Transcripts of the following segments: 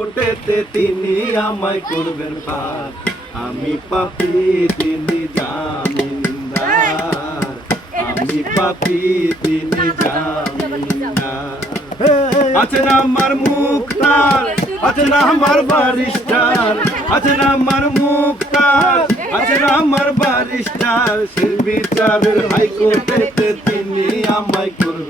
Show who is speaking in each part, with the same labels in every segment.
Speaker 1: কোটেতে তিনি আমায় করবেন পার আমি পাপি তিনি জামিনদার আমি পাপি তিনি জামিনদার আছেন আমার মুক্তার আছেন আমার বারিস্টার আছেন আমার মুক্তার আছেন আমার বারিস্টার সে বিচারের হাইকোর্টেতে তিনি আমায় করবেন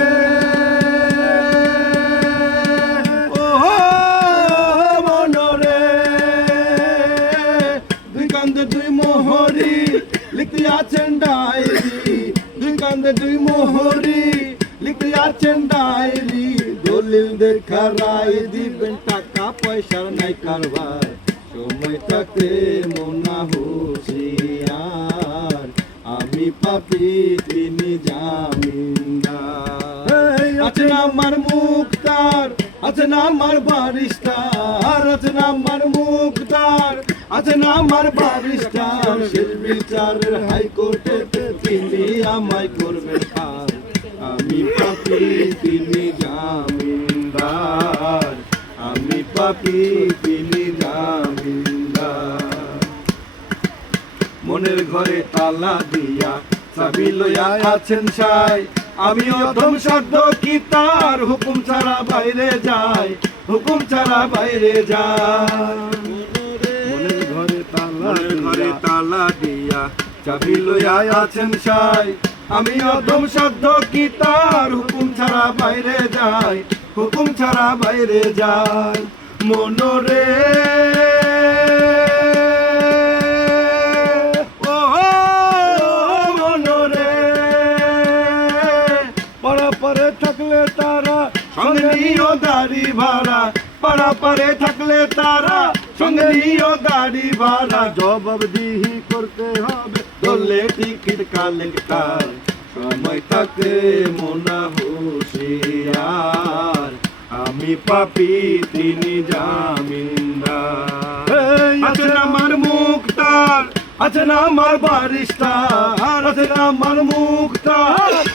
Speaker 1: আছেন ডায়েরি দুই কান্দে দুই মোহরি লিখতে আছেন ডায়েরি দলিল দেখা রায় দিবেন টাকা পয়সার নাই কারবার। সময় থাকতে মোনা হুশিয়ার। আমি পাপি তিনি জামিনদার। আছেন আমার মুক্তার আছেন আমার বারিস্টার আছেন আমার মুক্তার আছেন আমার বারিস্টার শেষ বিচারের হাইকোর্টে তিনি আমায় করবেন পার। আমি পাপি তিনি জামিনদার। আমি পাপি তিনি জামিনদার। মনের ঘরে তালা দিয়া চাবি লইয়া আছেন সাই। আমি অধম শব্দ কি তার? হুকুম ছাড়া বাইরে যায়। হুকুম ছাড়া বাইরে যায়। তালা দিয়া চাবি লইয়া আছেন সাই। আমি অধম শব্দ কি তার হুকুম ছাড়া বাইরে যাই, হুকুম ছাড়া বাইরে যায় মনোরে ভাড়া। পাড়া পারে থাকলে তারা সঙ্গে নিও গাড়ি ভাড়া। জবাবদিহি করতে হবে। দলে টিকিট কালেক্টার। সময় থাকে মোনা হুশিয়ার। আমি পাপি তিনি জামিনদার। আছেন আমার মুক্তার। আছেন আমার বারিস্টার আছেন আমার মুক্তার।